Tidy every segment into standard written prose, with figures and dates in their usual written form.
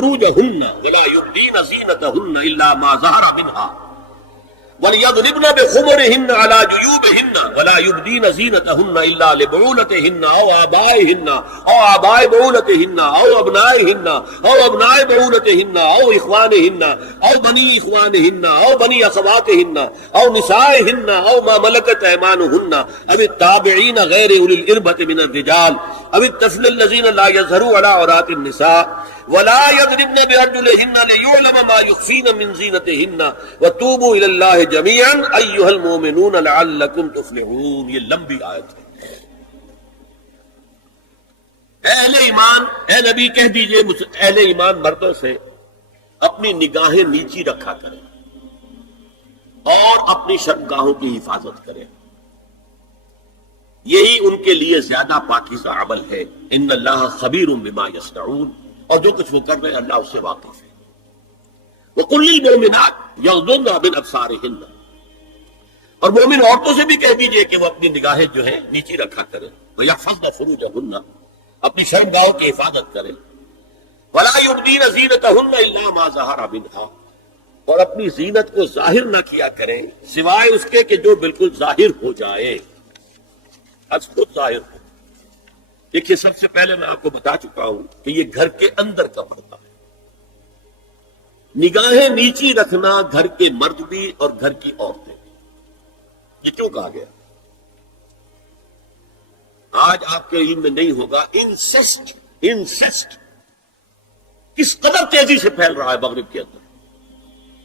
فروجهن ولا يبدين زينتهن الا ما ظهر منها وَلْيَضْرِبْنَ بِخُمُرِهِنَّ عَلَى جُيُوبِهِنَّ وَلَا يُبْدِينَ زِينَتَهُنَّ إِلَّا لِبُعُولَتِهِنَّ أَوْ آبَائِهِنَّ أَوْ آبَاءِ بُعُولَتِهِنَّ أَوْ أَبْنَائِهِنَّ أَوْ أَبْنَاءِ بُعُولَتِهِنَّ أَوْ إِخْوَانِهِنَّ أَوْ بَنِي إِخْوَانِهِنَّ أَوْ بَنِي أَخَوَاتِهِنَّ أَوْ نِسَائِهِنَّ أَوْ مَا مَلَكَتْ أَيْمَانُهُنَّ أَوِ التَّابِعِينَ غَيْرِ أُولِي الْإِرْبَةِ مِنَ الرِّجَالِ أَوِ الطَّفْلِ الَّذِينَ لَا يَظْهَرُونَ عَلَى عَوْرَاتِ النِّسَاءِ وَلَا يَضْرِبْنَ بِأَرْجُلِهِنَّ لِيُعْلَمَ مَا يُخْفِينَ مِنْ زِينَتِهِنَّ وَتُوبُوا إِلَى اللَّهِ جَمِيعًا أَيُّهَا الْمُؤْمِنُونَ لَعَلَّكُمْ تُفْلِحُونَ. یہ لمبی آیت ہے. اہل ایمان، اے نبی کہہ دیجئے اہل ایمان مردوں سے اپنی نگاہیں نیچی رکھا کریں اور اپنی شرمگاہوں کی حفاظت کریں. یہی ان کے لیے زیادہ پاکیزہ عمل ہے. ان اللہ خبیر بما یصنعون، اور جو کچھ وہ کر رہے ہیں اللہ اس سے واقف ہے. وَقُلْ لِلْمُؤْمِنَاتِ يَغْضُضْنَ مِنْ أَبْصَارِهِنَّ، اور مومن عورتوں سے بھی کہہ دیجئے کہ وہ اپنی نگاہیں جو ہیں نیچی رکھا کریں. وَيَحْفَظْنَ فُرُوجَهُنَّ، اپنی شرمگاہوں کی حفاظت کریں. وَلَا يُبْدِينَ زِينَتَهُنَّ إِلَّا مَا ظَهَرَ مِنْهَا، اور اپنی زینت کو ظاہر نہ کیا کریں سوائے اس کے کہ جو بالکل ظاہر ہو جائے، از خود ظاہر ہو. دیکھیے سب سے پہلے میں آپ کو بتا چکا ہوں کہ یہ گھر کے اندر کا پردہ ہے. نگاہیں نیچی رکھنا گھر کے مرد بھی اور گھر کی عورتیں بھی. یہ کیوں کہا گیا؟ آج آپ کے علم میں نہیں ہوگا انسسٹ کس قدر تیزی سے پھیل رہا ہے مغرب کے اندر.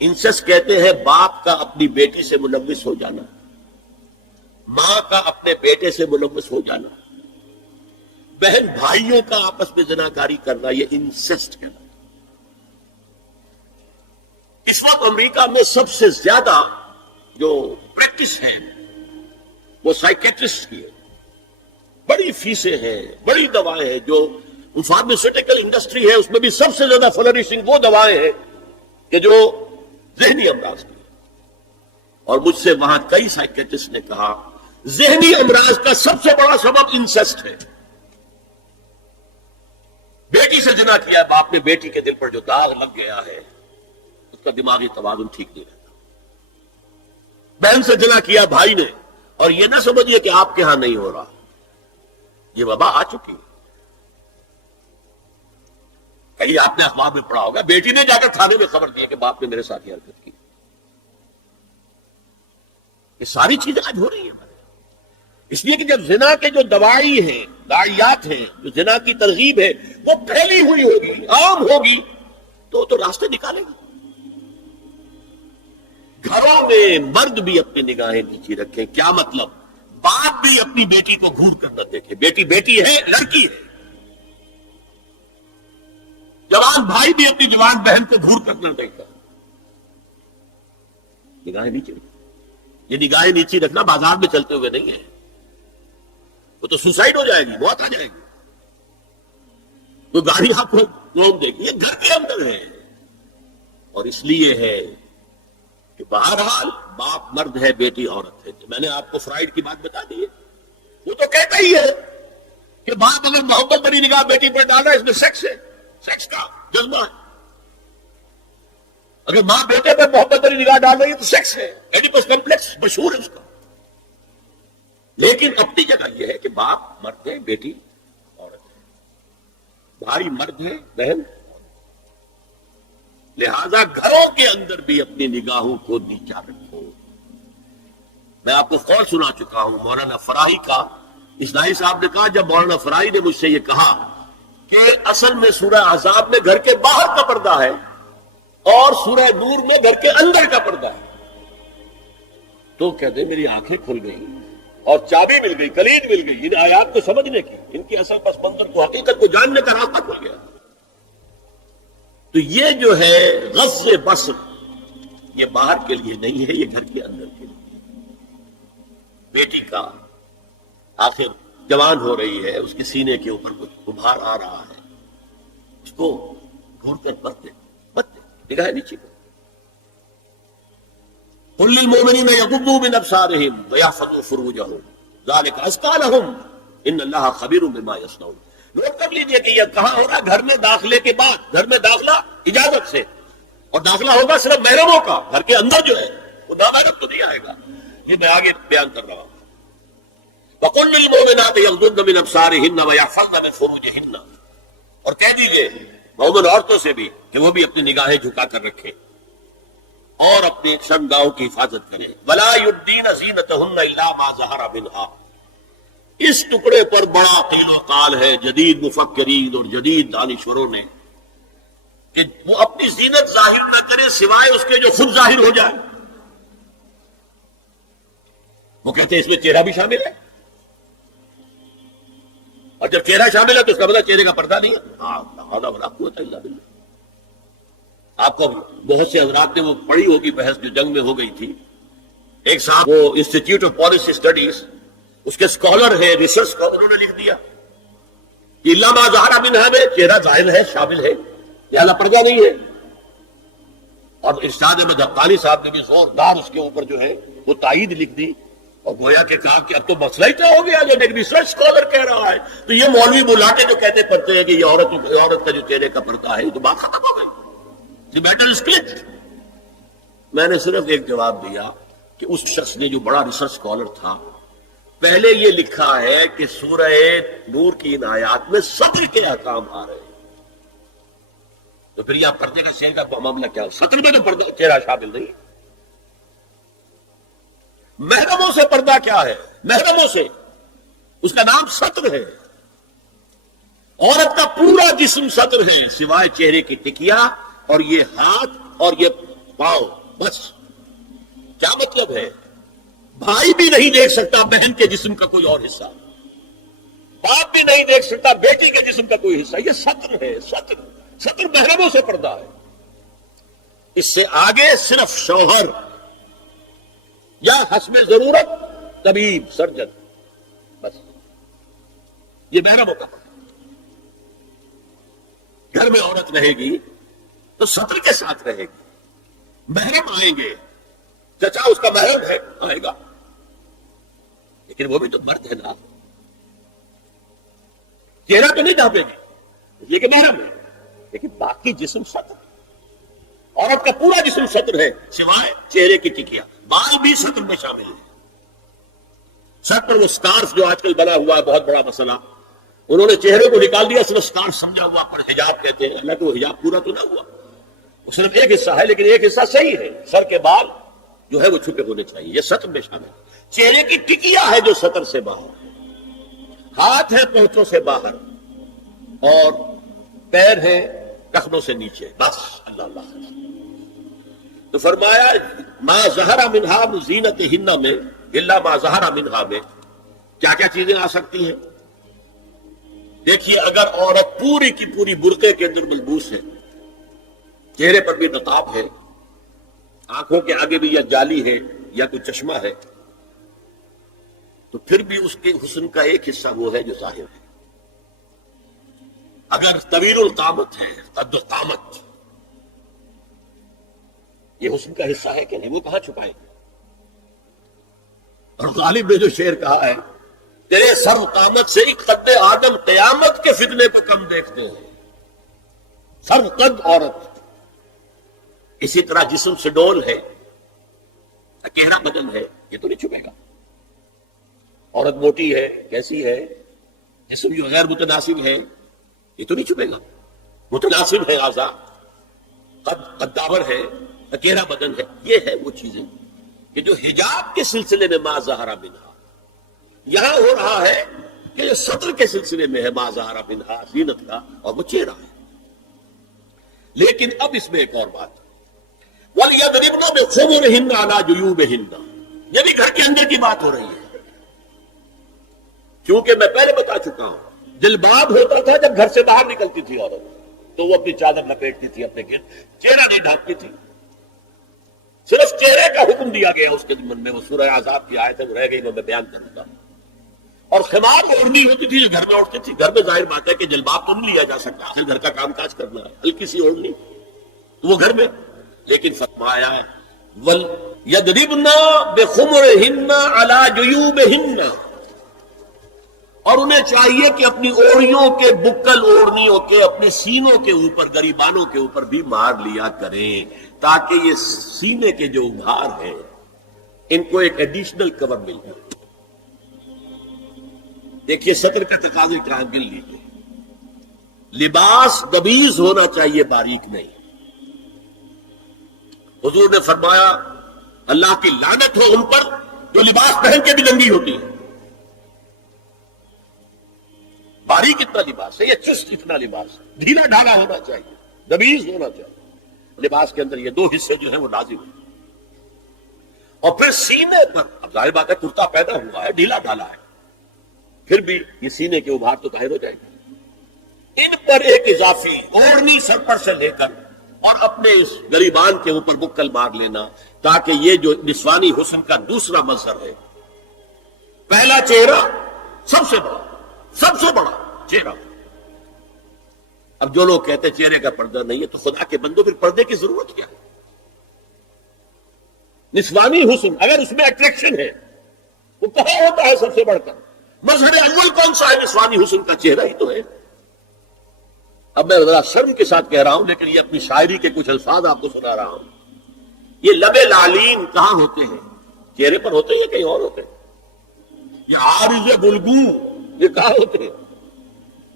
انسسٹ کہتے ہیں باپ کا اپنی بیٹی سے ملوث ہو جانا، ماں کا اپنے بیٹے سے ملوث ہو جانا، بہن بھائیوں کا آپس میں زناکاری کرنا، یہ انسسٹ کہنا. اس وقت امریکہ میں سب سے زیادہ جو پریکٹس ہے وہ سائیکیٹرسٹ کی ہے. بڑی فیسیں ہیں، بڑی دوائیں ہیں. جو فارماسیوٹیکل انڈسٹری ہے اس میں بھی سب سے زیادہ فلورشنگ وہ دوائیں ہیں کہ جو ذہنی امراض کی. اور مجھ سے وہاں کئی سائیکیٹرسٹ نے کہا ذہنی امراض کا سب سے بڑا سبب انسسٹ ہے. بیٹی سے زنا کیا باپ نے، بیٹی کے دل پر جو داغ لگ گیا ہے اس کا دماغی توازن ٹھیک نہیں رہتا. بہن سے زنا کیا بھائی نے، اور یہ نہ سمجھیے کہ آپ کے ہاں نہیں ہو رہا، یہ وبا آ چکی ہے. کہیں آپ نے اخبار میں پڑھا ہوگا بیٹی نے جا کر تھانے میں خبر دی کہ باپ نے میرے ساتھ یہ حرکت کی. یہ ساری چیزیں آج ہو رہی ہیں. اس لیے کہ جب زنا کے جو دوائی ہیں، داعیات ہیں، جو زنا کی ترغیب ہے وہ پھیلی ہوئی ہوگی، عام ہوگی، تو راستے نکالے گی. گھروں میں مرد بھی اپنی نگاہیں نیچی رکھیں. کیا مطلب؟ باپ بھی اپنی بیٹی کو گھور کر نہ دیکھے. بیٹی بیٹی ہے، لڑکی ہے. جوان بھائی بھی اپنی جوان بہن کو گھور کر نہ دیکھا. نگاہیں نیچی رکھیں. یہ نگاہیں نیچی رکھنا بازار میں چلتے ہوئے نہیں ہے. وہ تو سوسائڈ ہو جائے گی، موت آ جائے گی. تو گاڑی آپ کو روک دے گی. یہ گھر کے اندر ہے. اور اس لیے ہے کہ بہرحال باپ مرد ہے، بیٹی عورت ہے. میں نے آپ کو فرائڈ کی بات بتا دی ہے. وہ تو کہتا ہی ہے کہ باپ اگر محبت بری نگاہ بیٹی پر ڈالا اس میں سیکس ہے، سیکس کا جذبہ ہے. اگر ماں بیٹے پر محبت بری نگاہ ڈال رہی ہے تو سیکس ہے، ایڈیپس کمپلیکس مشہور ہے اس کا. لیکن اپنی جگہ یہ ہے کہ باپ مرد ہے، بیٹی عورت ہے، بھائی مرد ہے، بہن. لہذا گھروں کے اندر بھی اپنی نگاہوں کو نیچا رکھو. میں آپ کو قول سنا چکا ہوں مولانا فراہی کا. اسماعیل صاحب نے کہا جب مولانا فراہی نے مجھ سے یہ کہا کہ اصل میں سورہ احزاب میں گھر کے باہر کا پردہ ہے اور سورہ نور میں گھر کے اندر کا پردہ ہے، تو کہتے میری آنکھیں کھل گئی اور چابی مل گئی، کلید مل گئی ان آیات کو سمجھنے کی، ان کی اصل پس منظر کو، حقیقت کو جاننے کا راستہ کھل گیا. تو یہ جو ہے غض بصر یہ باہر کے لیے نہیں ہے، یہ گھر کے اندر کے لیے. بیٹی کا آخر جوان ہو رہی ہے، اس کے سینے کے اوپر کچھ ابھار آ رہا ہے، اس کو گھور کر بتے نگاہیں نیچے کو. قل للمؤمنین یغضوا من ابصارهم ویحفظوا فروجهم ذلک ازکی لهم ان اللہ خبیر بما یصنعون. نوٹ کر لیجئے کہ یہ کہاں ہو رہا ہے؟ گھر میں داخلے کے بعد. گھر میں داخلہ اجازت سے، اور داخلہ ہوگا صرف محرموں کا، گھر کے اندر جو ہے وہ نامحرم تو نہیں آئے گا. یہ میں آگے بیان کر رہا ہوں. وَقُلْ لِلْمُؤْمِنَاتِ يَغْضُضْنَ مِنْ أَبْصَارِهِنَّ وَيَحْفَظْنَ مِنْ فُرُوجِهِنَّ، اور کہہ دیجئے مومن عورتوں سے بھی کہ وہ بھی اپنی نگاہیں جھکا کر رکھیں اور اپنی شرمگاہوں کی حفاظت کریں. وَلَا يُبْدِينَ زِينَتَهُنَّ إِلَّا مَا ظَهَرَ مِنْهَا. اس ٹکڑے پر بڑا قیل و قال ہے جدید مفکرین اور جدید دانشوروں نے کہ وہ اپنی زینت ظاہر نہ کرے سوائے اس کے جو خود ظاہر ہو جائے. وہ کہتے ہیں اس میں چہرہ بھی شامل ہے، اور جب چہرہ شامل ہے تو اس کا مطلب چہرے کا پردہ نہیں ہے. آپ کو بہت سے حضرات نے وہ پڑھی ہوگی بحث جو جنگ میں ہو گئی تھی. ایک صاحب وہ انسٹیٹیوٹ آف پالیسی اسٹڈیز اس کے اسکالر ہے، ریسرچ اسکالر، انہوں نے لکھ دیا کہ الا ما ظہر منھا میں چہرہ ظاہر ہے، شامل ہے، لہذا پردہ نہیں ہے. اور ارشاد احمد حقانی صاحب نے بھی زوردار اس کے اوپر جو ہے وہ تائید لکھ دی، اور گویا کہ کہا کہ اب تو مسئلہ ہی کیا ہو گیا جو ایک ریسرچ اسکالر کہہ رہا ہے. تو یہ مولوی بلاتے جو کہتے پڑتے ہیں کہ یہ عورت کا جو چہرے کا پردہ ہے، یہ تو بات ختم ہو گئی. The matter is clicked. میں نے صرف ایک جواب دیا کہ اس شخص نے جو بڑا ریسرچ اسکالر تھا، پہلے یہ لکھا ہے کہ سورہ نور کی ان آیات میں سطر کے احکام آ رہے ہیں، تو پھر یہ پردے کا چہرے کا معاملہ کیا؟ سطر میں تو پردہ چہرہ شامل نہیں. محرموں سے پردہ کیا ہے؟ محرموں سے اس کا نام سطر ہے. عورت کا پورا جسم سطر ہے سوائے چہرے کی ٹکیا اور یہ ہاتھ اور یہ پاؤں، بس. کیا مطلب ہے؟ بھائی بھی نہیں دیکھ سکتا بہن کے جسم کا کوئی اور حصہ، باپ بھی نہیں دیکھ سکتا بیٹی کے جسم کا کوئی حصہ. یہ سطر ہے. سطر محرموں سے پردہ ہے. اس سے آگے صرف شوہر یا حسب ضرورت طبیب، سرجن، بس. یہ محرموں کا پردہ. گھر میں عورت رہے گی تو سطر کے ساتھ رہے گی. محرم آئیں گے، چچا اس کا محرم ہے، آئے گا، لیکن وہ بھی تو مرد ہے نا، چہرہ تو نہیں ڈھانپے گی، یہ کہ محرم ہے، لیکن باقی جسم سطر. عورت کا پورا جسم سطر ہے سوائے چہرے کی ٹکیا. بال بھی سطر میں شامل ہے. سر پر وہ سکارف جو آج کل بنا ہوا ہے بہت بڑا مسئلہ، انہوں نے چہرے کو نکال دیا، صرف سکارف سمجھا ہوا پر حجاب کہتے ہیں. اللہ تو حجاب پورا تو نہ ہوا، وہ صرف ایک حصہ ہے، لیکن ایک حصہ صحیح ہے. سر کے بال جو ہے وہ چھپے ہونے چاہیے، یہ سطر میں شامل ہے. چہرے کی ٹکیا ہے جو سطر سے باہر، ہاتھ ہے پونچھوں سے باہر، اور پیر ہے ٹخنوں سے نیچے، بس. اللہ اللہ. تو فرمایا ما ظہر منہا زینتہن میں الا ما ظہر منہا میں کیا کیا چیزیں آ سکتی ہیں. دیکھیے، اگر عورت پوری کی پوری برقعے کے اندر ملبوس ہے، چہرے پر بھی نقاب ہے، آنکھوں کے آگے بھی یا جالی ہے یا کوئی چشمہ ہے، تو پھر بھی اس کے حسن کا ایک حصہ وہ ہے جو ظاہر ہے. اگر طویل القامت ہے، قد القامت، یہ حسن کا حصہ ہے کہ نہیں، وہ کہاں چھپائیں گے. اور غالب نے جو شعر کہا ہے، تیرے سر قامت سے ہی قد آدم قیامت کے فتنے پر کم دیکھتے ہیں. سر قد عورت، اسی طرح جسم سے ڈول ہے، اکیرا بدن ہے، یہ تو نہیں چھپے گا. عورت موٹی ہے، کیسی ہے، جسم جو غیر متناسب ہے، یہ تو نہیں چھپے گا. متناسب ہے اعضاء، قداور ہے، اکیرا بدن ہے. یہ ہے وہ چیزیں کہ جو حجاب کے سلسلے میں ما ظہر منہا، یہاں ہو رہا ہے کہ جو سطر کے سلسلے میں ہے ما ظہر منہا زینت کا، اور وہ چہرہ ہے. لیکن اب اس میں ایک اور بات، وَلْيَضْرِبْنَ بِخُمُرِهِنَّ عَلَىٰ جُيُوبِهِنَّ، یہ بھی گھر کے اندر کی بات ہو رہی ہے. کیونکہ میں پہلے بتا چکا ہوں، جلباب ہوتا تھا جب گھر سے باہر نکلتی تھی عورت، تو وہ اپنی چادر لپیٹتی تھی اپنے گرد، چہرہ نہیں ڈھانپتی تھی. صرف چہرے کا حکم دیا گیا اس کے ضمن میں. وہ سورہ احزاب کی آیت ہے، وہ رہ گئی، میں بیان کروں گا. اور خمار اوڑھنی ہوتی تھی جو گھر میں اوڑھتی تھی. گھر میں ظاہر بات ہے کہ جلباب تو نہیں لیا جا سکتا، آخر گھر کا کام کاج کرنا ہے، ہلکی سی اوڑھنی تو وہ گھر میں. لیکن فرمایا وَلْيَضْرِبْنَ بِخُمُرِهِنَّ عَلَىٰ جُيُوبِهِنَّ، اور انہیں چاہیے کہ اپنی اوڑیوں کے بکل اوڑنیوں کے اپنے سینوں کے اوپر گریبانوں کے اوپر بھی مار لیا کریں تاکہ یہ سینے کے جو ابھار ہیں ان کو ایک ایڈیشنل کور مل جائے. دیکھیے سطر کا تقاضے ٹرائنگل لیجیے. لباس دبیز ہونا چاہیے، باریک نہیں. حضور نے فرمایا اللہ کی لعنت ہو ان پر جو لباس پہن کے بھی ننگی ہوتی ہے. باریک اتنا لباس ہے یا چست اتنا لباس ہے، ڈھیلا ڈھالا ہونا چاہیے، دبیز ہونا چاہیے. لباس کے اندر یہ دو حصے جو ہیں وہ لازم ہیں. اور پھر سینے پر، اب ظاہر بات ہے کرتا پیدا ہوا ہے، ڈھیلا ڈھالا ہے، پھر بھی یہ سینے کے ابھار تو ظاہر ہو جائے گا. ان پر ایک اضافی اوڑھنی سر پر سے لے کر اور اپنے اس گریبان کے اوپر بکل مار لینا تاکہ یہ جو نسوانی حسن کا دوسرا مظہر ہے. پہلا چہرہ سب سے بڑا چہرہ. اب جو لوگ کہتے چہرے کا پردہ نہیں ہے تو خدا کے بندوں پھر پردے کی ضرورت کیا ہے؟ نسوانی حسن اگر اس میں اٹریکشن ہے وہ کہاں ہوتا ہے سب سے بڑھ کر؟ مظہر اول کون سا ہے؟ نسوانی حسن کا چہرہ ہی تو ہے. اب میں ذرا شرم کے ساتھ کہہ رہا ہوں لیکن یہ اپنی شاعری کے کچھ الفاظ آپ کو سنا رہا ہوں. یہ لب لعلین کہاں ہوتے ہیں؟ چہرے پر ہوتے ہیں یا کہیں اور ہوتے ہیں؟ یہ عارض بلگو یہ کہاں ہوتے ہیں؟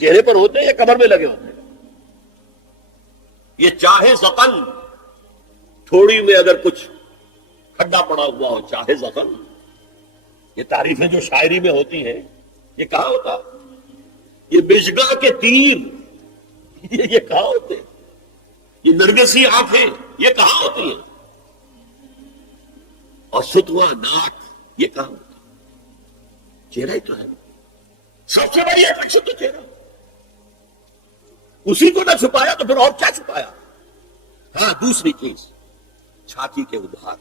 چہرے پر ہوتے ہیں یا کمر میں لگے ہوتے ہیں؟ یہ چاہے زقن، تھوڑی میں اگر کچھ کھڈا پڑا ہوا ہو، چاہے زقن. یہ تعریفیں جو شاعری میں ہوتی ہیں یہ کہاں ہوتا؟ یہ بشگاہ کے تیر یہ کہاں ہوتے ہیں؟ یہ نرگسی آنکھیں یہ کہاں ہوتی ہیں؟ اور ستوا ناک یہ کہاں ہوتا ہے؟ چہرہ ہی تو ہے. سب سے بڑی اٹریکشن تو چہرہ. اسی کو نہ چھپایا تو پھر اور کیا چھپایا؟ ہاں دوسری چیز چھاتی کے ابھار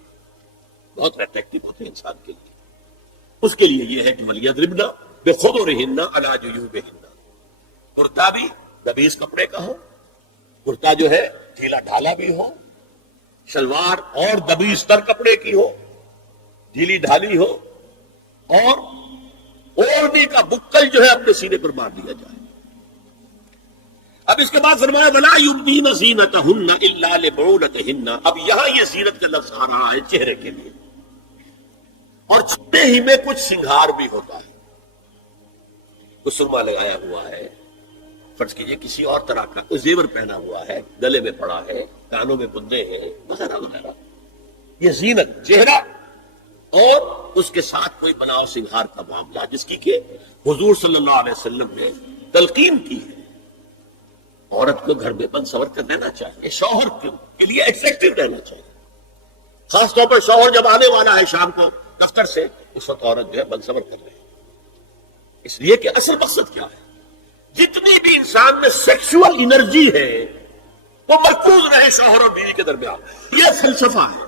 بہت اٹریکٹیو ہوتے ہیں انسان کے لیے. اس کے لیے یہ ہے کہ وَلْيَضْرِبْنَ بِخُمُرِهِنَّ عَلَىٰ جُيُوبِهِنَّ. کرتا بھی دبیز کپڑے کا ہو، کرتا جو ہے ڈھیلا ڈھالا بھی ہو، شلوار اور دبیز تر کپڑے کی ہو، ڈھیلی ڈھالی ہو، اور اوڑھنی کا بکل جو ہے اپنے سینے پر مار دیا جائے. اب اس کے بعد فرمایا وَلَا يُبْدِينَ زِينَتَهُنَّ إِلَّا لِبُعُولَتِهِنَّ. اب یہاں یہ زینت کا لفظ آ رہا ہے چہرے کے لیے. اور چہرے ہی میں کچھ سنگھار بھی ہوتا ہے. کچھ سرما لگایا ہوا ہے، فرض کیجئے کسی اور طرح کا کوئی زیور پہنا ہوا ہے، گلے میں پڑا ہے، کانوں میں بندے ہیں وغیرہ وغیرہ. یہ زینت چہرہ اور اس کے ساتھ کوئی بناؤ سنگھار کا معاملہ جس کی کہ حضور صلی اللہ علیہ وسلم نے تلقین کی ہے. عورت کو گھر میں بن سور کر رہنا چاہیے، شوہر کے لیے ایٹریکٹیو رہنا چاہیے. خاص طور پر شوہر جب آنے والا ہے شام کو دفتر سے، اس وقت عورت جو ہے بن سور کر رہی ہے. اس لیے کہ اصل مقصد کیا ہے؟ جتنی بھی انسان میں سیکشول انرجی ہے وہ مرکوز رہے شوہر اور بیوی کے درمیان. یہ فلسفہ ہے.